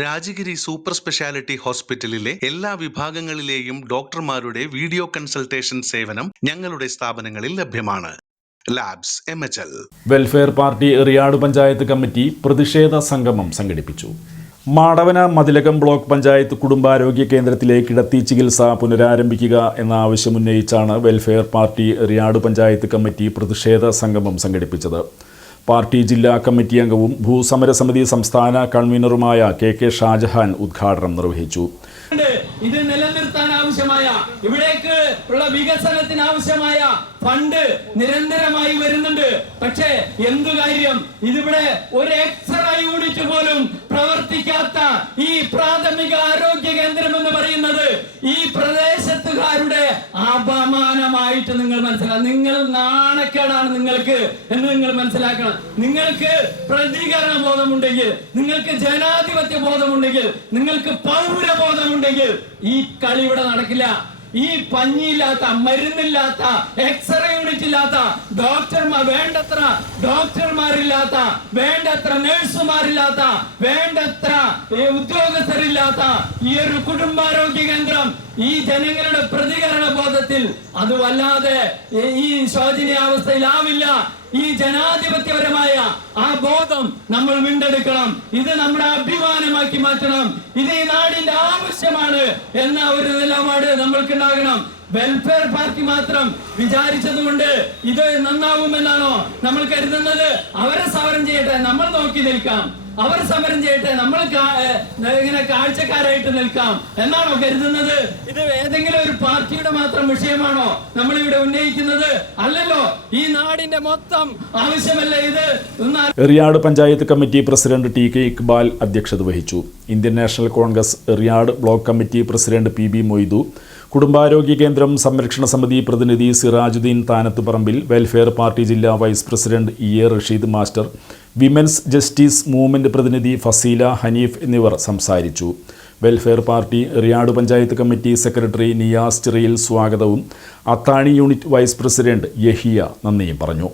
Rajagiri super speciality ഹോസ്പിറ്റലിലെ എല്ലാ വിഭാഗങ്ങളിലെയും ഡോക്ടർമാരുടെ വീഡിയോ കൺസൾട്ടേഷൻ സേവനം ഞങ്ങളുടെ സ്ഥാപനങ്ങളിൽ ലഭ്യമാണ്. Labs M H L. Welfare party Eriyad panchayat committee പ്രതിഷേധ സംഗമം സംഘടിപ്പിച്ചു. മാടവന മതിലകം ബ്ലോക്ക് പഞ്ചായത്ത് കുടുംബാരോഗ്യ കേന്ദ്രത്തിലെ കിടത്തി ചികിത്സ പുനരാരംഭിക്കുക എന്ന ആവശ്യമുന്നയിച്ചാണ് welfare party Eriyad panchayat committee പ്രതിഷേധ സംഗമം സംഘടിപ്പിച്ചത്. പാർട്ടി ജില്ലാ കമ്മിറ്റി അംഗവും ഭൂസമരസമിതി സംസ്ഥാന കൺവീനറുമായ കെ കെ ഷാജഹാൻ ഉദ്ഘാടനം നിർവഹിച്ചു. ഇത് നിലനിർത്താൻ ആവശ്യമായ ഇവിടേക്ക് ഉള്ള വികസനത്തിന് ആവശ്യമായ ഫണ്ട് നിരന്തരമായി വരുന്നുണ്ട് പക്ഷേ എന്തു കാര്യം ഇതിവിടെ ഒരു എക്സ്റേ യൂണിറ്റ് പോലും പ്രവർത്തിക്കാത്ത ഈ പ്രാഥമിക ആരോഗ്യ കേന്ദ്രം എന്ന് പറയുന്നത് ഈ പ്രദേശത്തുകാരുടെ അപമാനമായിട്ട് നിങ്ങൾ മനസ്സിലാക്കണം. നിങ്ങൾ നാണക്കേടാണ് നിങ്ങൾക്ക് എന്ന് നിങ്ങൾ മനസ്സിലാക്കണം. നിങ്ങൾക്ക് പ്രതികരണ ബോധമുണ്ടെങ്കിൽ നിങ്ങൾക്ക് ജനാധിപത്യ ബോധമുണ്ടെങ്കിൽ നിങ്ങൾക്ക് പൗരബോധമുണ്ടെങ്കിൽ ഈ കളി ഇവിടെ നടക്കില്ല. ഈ പഞ്ഞിയില്ലാത്ത മരുന്നില്ലാത്ത എക്സ്റേ യൂണിറ്റ് ഇല്ലാത്ത ഡോക്ടർമാർ വേണ്ടത്ര ഡോക്ടർമാരില്ലാത്ത വേണ്ടത്ര നഴ്സുമാരില്ലാത്ത വേണ്ടത്ര ഉദ്യോഗസ്ഥരില്ലാത്ത ഈ ഒരു കുടുംബാരോഗ്യ കേന്ദ്രം ഈ ജനങ്ങളുടെ പ്രതികരണ ബോധത്തിൽ അത് വല്ലാതെ ഈ ശോചനീയാവസ്ഥയിലാവില്ല. ഈ ജനാധിപത്യപരമായ ആ ബോധം നമ്മൾ വീണ്ടെടുക്കണം. ഇത് നമ്മുടെ അഭിമാനമാക്കി മാറ്റണം. ഇത് ഈ നാടിന്റെ ആവശ്യമാണ് എന്ന ഒരു നിലപാട് നമ്മൾക്കുണ്ടാകണം. വെൽഫെയർ പാർട്ടി മാത്രം വിചാരിച്ചതുകൊണ്ട് ഇത് നന്നാവുമെന്നാണോ നമ്മൾ കരുതുന്നത്? അവരെ സമരം ചെയ്യട്ടെ. നമ്മൾ നോക്കി നിൽക്കാം. അവർ സമരം ചെയ്യട്ടെ. നമ്മൾ ഇങ്ങനെ കാഴ്ചക്കാരായിട്ട് നിൽക്കാം. എന്നാണോ കരുതുന്നത്? ഇത് ഏതെങ്കിലും ഒരു പാർട്ടിയുടെ മാത്രം വിഷയമാണോ നമ്മൾ ഇവിടെ ഉന്നയിക്കുന്നത്? അല്ലല്ലോ ഈ നാടിന്റെ മൊത്തം ആവശ്യമല്ല ഇത്? Eriyad panchayat committee president T K Iqbal അധ്യക്ഷത വഹിച്ചു. Indian national Congress Eriyad block committee president P B Moidu. കുടുംബാരോഗ്യ കേന്ദ്രം സംരക്ഷണ സമിതി പ്രതിനിധി സിറാജുദ്ദീൻ താനത്തുപറമ്പിൽ വെൽഫെയർ പാർട്ടി ജില്ലാ vice president E A Rasheed master women's justice movement പ്രതിനിധി ഫസീല ഹനീഫ് എന്നിവർ സംസാരിച്ചു. Welfare party Eriyad panchayat committee secretary Niyas Chirayil സ്വാഗതവും. Athani unit vice president Yahiya നന്ദിയും പറഞ്ഞു.